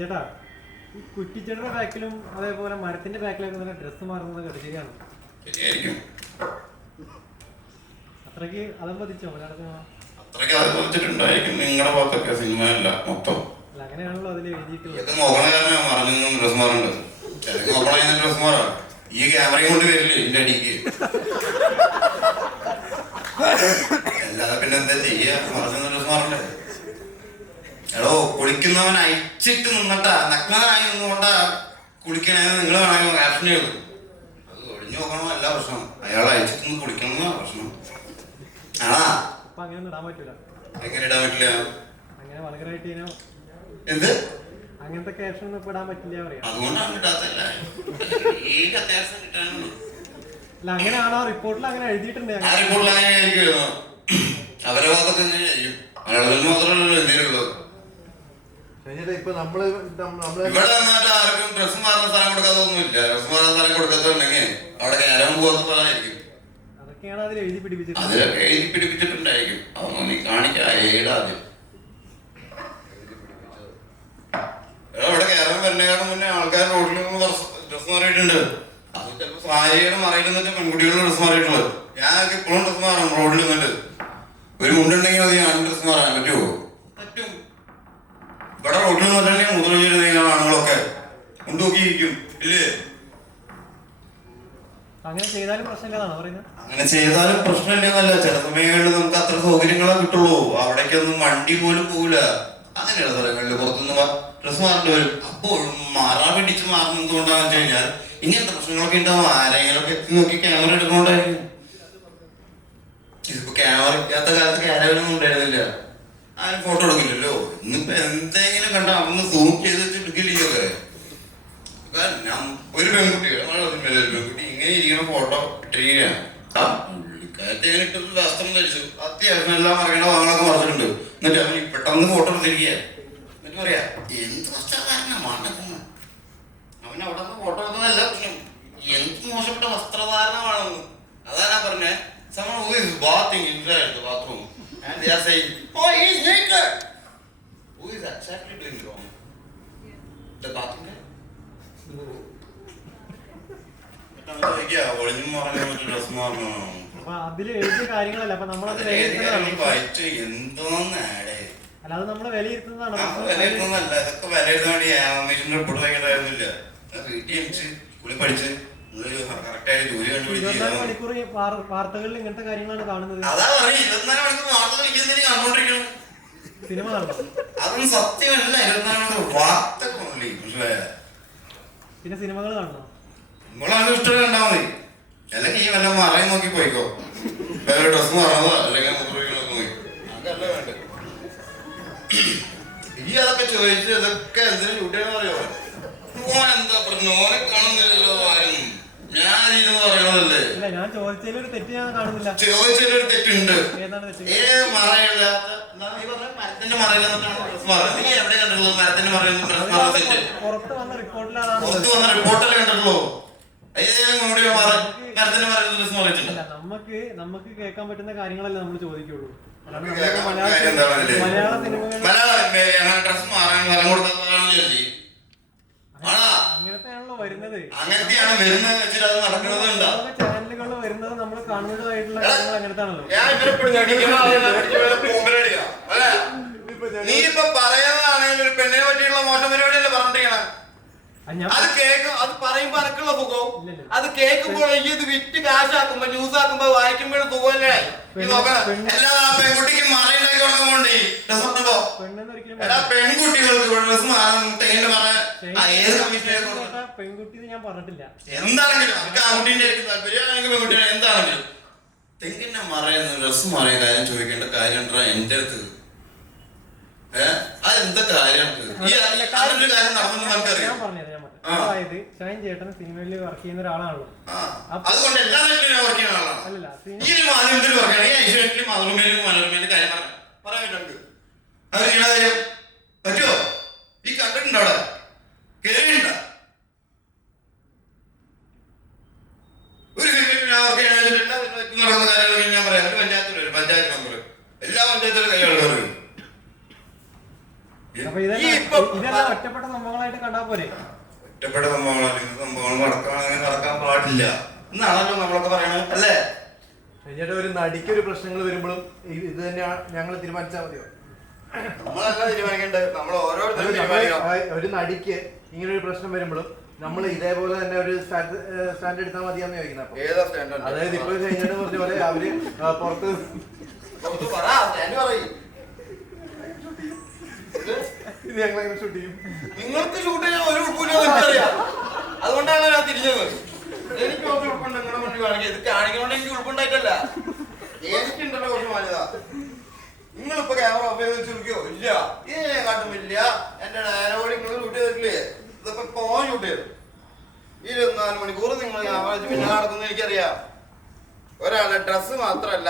ചേട്ടാ, ഈ കുറ്റിച്ചെടിയുടെ ബാക്കിലും അതേപോലെ മരത്തിന്റെ ബാക്കിലൊക്കെ നല്ല ഡ്രസ്സ് മാറുന്നത് ശരിയാണ്. അത്രയ്ക്ക് അതം പതിച്ചോ മലയാളത്തിൽ? അല്ല, അങ്ങനെയാണല്ലോ അതിൽ എഴുതിയിട്ടുള്ളത്. ഈ ക്യാമറയും കൊണ്ട് വരില്ലേ ഇതിന്റെ അടിക്ക്. അല്ലാതെ പിന്നെ എന്താ ചെയ്യാ? മറന്നു ഡ്രസ് മാറണ്ടേ? എടോ, കുളിക്കുന്നവൻ അയച്ചിട്ട് നിന്നിട്ടാ നഗ്നനായി നിന്നുകൊണ്ടാ കുളിക്കണേന്ന് നിങ്ങൾ വേണമെങ്കിൽ ക്യാപ്ഷൻ ചെയ്തു. അത് ഒഴിഞ്ഞു നോക്കണോ എല്ലാ പ്രശ്നം. അയാൾ അയച്ചിട്ട് നിന്ന് കുളിക്കണം പ്രശ്നം. അങ്ങനെ ഇടാൻ പറ്റൂല. എങ്ങനെ ഇടാൻ പറ്റില്ല? അങ്ങനെ വളരായിട്ട് എന്ത് അങ്ങനത്തെ ക്യാപ്ഷൻ ഒന്നും ഇപ്പൊ ഇടാൻ പറ്റില്ല പറയാം. അതുകൊണ്ടാണ് കിട്ടാത്തല്ല. അല്ല, അങ്ങനെയാണോ റിപ്പോർട്ടിൽ അങ്ങനെ എഴുതിയിട്ടുണ്ട്? ആ റിപ്പോർട്ടിൽ അങ്ങനെ ആയിരിക്കും. അവരെ ഭാഗത്തൊക്കെ എങ്ങനെ ചെയ്യും? മലയാളത്തിൽ മാത്രമല്ലല്ലോ എന്തെങ്കിലും ഇവിടെ വന്നിട്ട് ആർക്കും ഡ്രസ് മാറുന്ന സ്ഥലം കൊടുക്കാത്തൊന്നുമില്ല. ഡ്രസ് മാറുന്ന സ്ഥലം കൊടുക്കാത്തുണ്ടെങ്കിൽ അവിടെ കയറാൻ പോകുന്ന സ്ഥലമായിരിക്കും. അതൊക്കെയാണ് അതിൽ എഴുതി പിടിപ്പിച്ചത്. അതിലൊക്കെ എഴുതി പിടിപ്പിച്ചിട്ടുണ്ടായിരിക്കും. അതൊന്നും നീ കാണിക്കാ ഏടാദ്യം. ഇവിടെ കയറാൻ വരുന്നതിനേക്കാളും മുന്നേ ആൾക്കാർ റോഡിൽ ഡ്രസ് മാറിയിട്ടുണ്ട്. അത് ചിലപ്പോൾ സാരിയുടെ മറയിൽ നിന്നിട്ട് പെൺകുട്ടികളുടെ ഡ്രസ് മാറിയിട്ടുള്ളത്. ഞാനൊക്കെ ഇപ്പോഴും ഡ്രസ് മാറാം റോഡിൽ നിന്നിട്ട്. ഒരു മുണ്ടുണ്ടെങ്കിൽ അത് ഞാൻ ഡ്രസ് മാറാൻ പറ്റുമോ? പറ്റും. ഇവിടെ റോഡിൽ നിന്നിട്ടുണ്ടെങ്കിൽ മുതലെഴുതി ആണുങ്ങളൊക്കെ മുണ്ടോക്കിയിരിക്കും ഇല്ലേ? അങ്ങനെ ചെയ്താലും പ്രശ്നമില്ലെന്നാണ് പറയുന്നത്. അങ്ങനെ ചെയ്താലും പ്രശ്നമില്ലെന്നല്ല, ചില സമയങ്ങളിൽ നമുക്ക് അത്ര സൗകര്യങ്ങളെ കിട്ടുള്ളൂ. അവിടേക്കൊന്നും വണ്ടി പോലും പോകില്ല. അങ്ങനെയുള്ള സ്ഥലങ്ങളിൽ പുറത്തുനിന്ന് ഡ്രസ് മാറേണ്ടി വരും. അപ്പോൾ മാറാൻ പിടിച്ച് മാറുന്നത് എന്തുകൊണ്ടാന്ന് വെച്ച് കഴിഞ്ഞാൽ ഇങ്ങനത്തെ പ്രശ്നങ്ങളൊക്കെ ഉണ്ടാവും. ആരെങ്കിലൊക്കെ എത്തി നോക്കി ക്യാമറ എടുക്കണോണ്ടായിരിക്കും. ഇതിപ്പോ ക്യാമറ ഇല്ലാത്ത കാലത്ത് ക്യാമറയൊന്നും ഉണ്ടായിരുന്നില്ല. ആരും ഫോട്ടോ എടുക്കില്ലല്ലോ. ഇന്നിപ്പോ എന്തെങ്കിലും കണ്ട അന്ന് സൂം ചെയ്ത് എടുക്കില്ലൊക്കെ. ഒരു പെൺകുട്ടി പെൺകുട്ടി ഇങ്ങനെ ഇരിക്കുന്ന ഫോട്ടോ ഇട്ടിരിക്കുകയാണ്. പുള്ളിക്കാരത്തെ ഇട്ടൊരു വസ്ത്രം ധരിച്ചു, അത്യാവശ്യം എല്ലാം അറിയണ വാങ്ങളൊക്കെ മറിച്ചിട്ടുണ്ട്. എന്നിട്ട് അവൻ പെട്ടെന്ന് ഫോട്ടോ എടുത്തിരിക്കുക. എന്നിട്ട് പറയാ എന്ത് വസ്ത്രധാരണ മണ്ണക്കുന്നു. അവൻ അവിടെ നിന്ന് ഫോട്ടോ എടുക്കുന്നതല്ല പ്രശ്നം, എന്ത് മോശപ്പെട്ട വസ്ത്രധാരണമാണെന്ന്. അതാ ഞാൻ പറഞ്ഞേ. Someone who is bathing inside the bathroom and they are saying, "Oh, he is naked." Who is exactly doing wrong? The bathing guy? ഒളിഞ്ഞു മറഞ്ഞ ഡ്രസ് മാറണോ? അപ്പൊ അതിൽ എഴുതിയ കാര്യങ്ങളല്ല. അപ്പൊ നമ്മളത് എന്തോന്നാടേ. അല്ലാതെ നമ്മള് വിലയിരുത്തുന്നതാണ്. വിലയിരുത്തുന്നല്ല, ഇതൊക്കെ വിലയിരുത്താൻ വേണ്ടി ആമിഷന്റെ റിപ്പോർട്ട് വയ്ക്കേണ്ടായിരുന്നില്ല. വീട്ടിൽ ജനിച്ച് പുള്ളി പഠിച്ച് കറക്റ്റായ ജോലി കണ്ടുപിടിച്ച് 24 മണിക്കൂർ വാർത്തകളിൽ ഇങ്ങനത്തെ കാര്യങ്ങളാണ് കാണുന്നത്. അതാ പറയും 24 മണിക്കൂർ വാർത്ത കണ്ടുകൊണ്ടിരിക്കണം. സിനിമ കാണണം. അതൊന്നും സത്യമല്ല. 24 മണിക്കൂർ വാർത്ത പിന്നെ സിനിമകൾ കാണണം. നിങ്ങളത് ഇഷ്ടം കണ്ടാ മതി. അല്ലെങ്കിൽ ഈ വല്ല മറയും നോക്കി പോയിക്കോ. വേറെ ഡ്രസ് മാറാതോ അല്ലെങ്കിൽ മുറികളൊക്കെ നോക്കി അതല്ല വേണ്ട. ഈ അതൊക്കെ ചോദിച്ചു ഇതൊക്കെ എന്തിനു ചൂട്ടിയെന്ന് പറയോ? ഓൻ എന്താ പറഞ്ഞു? ഓനെ കാണുന്നില്ലല്ലോ ആരും. ഞാൻ ഇതെന്ന് പറയണതല്ലേ. ഞാൻ ചോദിച്ചതിലൊരു തെറ്റ് ഞാൻ കാണുന്നില്ല. ചോദിച്ചതിലൊരു തെറ്റുണ്ട്. ഏതാണ് തെറ്റ്? മറയില്ലാത്ത മരത്തിന്റെ മറയിൽ ഡ്രസ് മാറും. നീ എവിടെ കണ്ടിട്ടുള്ളൂ മരത്തിന്റെ മറയിൽ ഡ്രസ് മാറാൻ തെറ്റ്? പുറത്ത് വന്ന റിപ്പോർട്ടിൽ കണ്ടിട്ടുള്ളൂ. നമുക്ക് കേൾക്കാൻ പറ്റുന്ന കാര്യങ്ങളല്ലേ നമ്മൾ ചോദിക്കുള്ളൂ. അങ്ങനത്തെയാണല്ലോ വരുന്നത്. ചാനലുകളിൽ വരുന്നത് നമ്മൾ കാണുന്നതായിട്ടുള്ള കാര്യങ്ങൾ അങ്ങനത്താണല്ലോ. നീ ഇപ്പൊ പറയുന്നതാണെങ്കിൽ ഒരു പെണ്ണിനെ പറ്റിയുള്ള മോശം പരിപാടിയല്ലേ പറഞ്ഞിരിക്കണം. അത് കേൾക്കും. അത് പറയുമ്പോ അനക്കുള്ള സുഖവും അത് കേൾക്കുമ്പോൾ ഇത് വിറ്റ് കാശാക്കുമ്പോ ന്യൂസ് ആക്കുമ്പോ വായിക്കുമ്പോഴും സുഖമല്ലേ? എല്ലാ പെൺകുട്ടിക്കും മറയുണ്ടാക്കി കൊടുക്കുമ്പോണ്ട് പെൺകുട്ടികൾക്ക് ഡ്രസ് പെൺകുട്ടി ഞാൻ പറഞ്ഞിട്ടില്ല. എന്താണെങ്കിലും ആൺകുട്ടീന്റെ താല്പര്യം പെൺകുട്ടിയാണ്. എന്താണെങ്കിലും തെങ്ങിന്റെ മറയുന്ന ഡ്രസ് മറയ കാര്യം ചോദിക്കേണ്ട കാര്യം എന്റെ അടുത്ത്. അതെന്താ കാര്യം? കാര്യം നടന്നു നമുക്കറിയാം. അതായത് ഷൈൻ ചേട്ടൻ സിനിമയിൽ വർക്ക് ചെയ്യുന്ന ഒരാളാണല്ലോ. അതുകൊണ്ട് എല്ലാ തരത്തിലും വർക്ക് ചെയ്യുന്ന ആളാണ്. അല്ലല്ല, ഈ ഒരു മാധ്യമത്തിൽ വർക്ക് ചെയ്യണം. മാതൃഭൂമിയിലും മനോരമയിലും കാര്യം പറയാനുണ്ട്. അത് നിങ്ങളുടെ കാര്യം പറ്റുമോ? ഈ കണ്ടിട്ടുണ്ടോ? അവിടെ കേറിയിട്ടുണ്ടോ? ഒരു സിനിമയിൽ ഞാൻ വർക്ക് ചെയ്യണമെങ്കിൽ എല്ലാ നടക്കുന്ന കാര്യങ്ങളും ഞാൻ പറയാം. ഒരു പഞ്ചായത്തിൽ വരും, പഞ്ചായത്ത് മെമ്പർ എല്ലാ പഞ്ചായത്തിലും കൈയാളുകൾ. ഈ ഇതെല്ലാം ഒറ്റപ്പെട്ട സംഭവങ്ങളായിട്ട് കണ്ടാ പോരെ? ഒറ്റപ്പെട്ട സംഭവങ്ങൾ അല്ലെങ്കിൽ സംഭവങ്ങൾ നടക്കാൻ പാടില്ല എന്നാണല്ലോ നമ്മളൊക്കെ പറയണത് അല്ലേ? ചേട്ടാ ഒരു നടിക്ക് ഒരു പ്രശ്നങ്ങൾ വരുമ്പോഴും ഇത് തന്നെയാണ് ഞങ്ങൾ തീരുമാനിച്ചാൽ മതിയോ? നമ്മളല്ല തീരുമാനിക്കേണ്ടത്, നമ്മൾ ഓരോരുത്തരും തീരുമാനിക്കണം. ഒരു നടിക്ക് ഇങ്ങനെ ഒരു പ്രശ്നം വരുമ്പോഴും നമ്മൾ ഇതേപോലെ തന്നെ ഒരു സ്റ്റാൻഡ് എടുത്താൽ മതിയാന്ന് ചോദിക്കുന്നത്. ഏതാ സ്റ്റാൻഡ്? അതായത് ഇപ്പൊ കഴിഞ്ഞ പറഞ്ഞ പോലെ അവര് പുറത്ത് ഇത് ഞങ്ങളെങ്ങനെ ഷൂട്ട് ചെയ്യും? നിങ്ങൾക്ക് ഷൂട്ട് ചെയ്യാൻ ഒരു ഉൾപ്പില്ല, അതുകൊണ്ടാണ് ഞാൻ തിരിഞ്ഞത്. എനിക്ക് ഉൾപ്പുണ്ട്, നിങ്ങളുടെ മുന്നിൽ കാണിക്കുക. ഇത് കാണിക്കണോണ്ട് എനിക്ക് ഉൾപ്പുണ്ടായിട്ടല്ല, എനിക്കുണ്ടല്ലോ കുറച്ച് മാന്യത. നിങ്ങളിപ്പോ ക്യാമറ ഓഫ് ചെയ്ത് വെച്ചിരിക്കോ? ഇല്ല, ഇത് കാട്ടുമില്ല. എന്റെ ഡയലോഗ് നിങ്ങൾ ഷൂട്ട് ചെയ്തിട്ടില്ലേ? ഇതിപ്പോ പോകാൻ ഷൂട്ട് ചെയ്തു 24 മണിക്കൂർ നിങ്ങൾ ക്യാമറ വെച്ച് പിന്നെ നടക്കുന്ന എനിക്കറിയാം. ഒരാളുടെ ഡ്രസ്സ് മാത്രമല്ല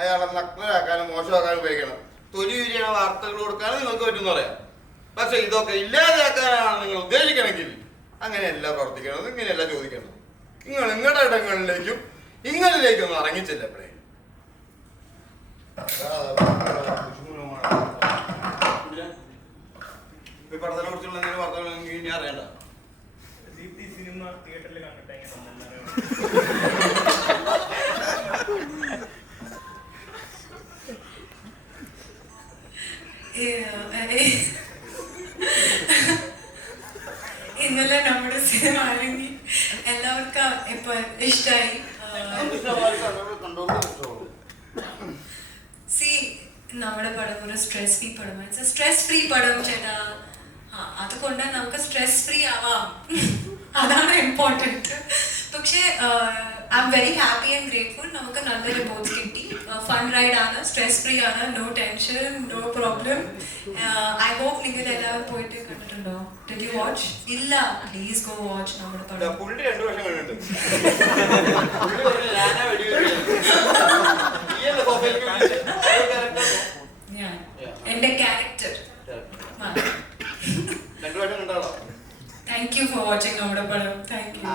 അയാളെ നഗ്നരാക്കാനും മോശമാക്കാനും ഉപയോഗിക്കണം. തൊലി വിരിയണ വാർത്തകൾ കൊടുക്കാനും നിങ്ങൾക്ക് പറ്റുമെന്ന് പറയാം. പക്ഷെ ഇതൊക്കെ ഇല്ലാതാക്കാനാണ് നിങ്ങൾ ഉദ്ദേശിക്കണമെങ്കിൽ അങ്ങനെയല്ല പ്രവർത്തിക്കണത്, ഇങ്ങനെയല്ല ചോദിക്കണത്. നിങ്ങൾ നിങ്ങളുടെ ഇടങ്ങളിലേക്കും ഇങ്ങളിലേക്കൊന്നും ഇറങ്ങിച്ചില്ലപ്പോഴേ. ഈ പടത്തിനെ കുറിച്ചുള്ള എന്തെങ്കിലും വാർത്തകൾ ഇനി അറിയണ്ട. സിനിമ തിയേറ്ററിൽ കണ്ടിട്ട് ഇന്നലെ നമ്മുടെ സിനിമ ഇറങ്ങി, എല്ലാവർക്കും ഇപ്പൊ ഇഷ്ടായി. സി നമ്മുടെ പടം ഒരു സ്ട്രെസ് ഫ്രീ പടമാണ്. സ്ട്രെസ് ഫ്രീ പടം ചേട്ടാ, അതുകൊണ്ട് നമുക്ക് സ്ട്രെസ് ഫ്രീ ആവാം, അതാണ് ഇമ്പോർട്ടൻറ്റ്. പക്ഷേ I am very happy and grateful. നമുക്ക് നല്ല റിപ്പോർട്ട്സ് കിട്ടി. ഫൺ റൈഡ് ആണ്, സ്ട്രെസ് ഫ്രീ ആണ്, no tension, no problem. I hope നിങ്ങൾ എല്ലാവരും പോയിട്ട് കണ്ടിട്ടുണ്ടോ? Did you watch? ഇല്ല, പ്ലീസ് ഗോ വാച്ച് നമ്മുടെ പടം. പുള്ളി 2 വർഷം കഴിഞ്ഞിട്ട് എന്റെ ക്യാരക്ടർ. 2 വർഷം കണ്ടാളോ? താങ്ക് യു ഫോർ വാച്ചിങ് നമ്മുടെ പടം. Thank you.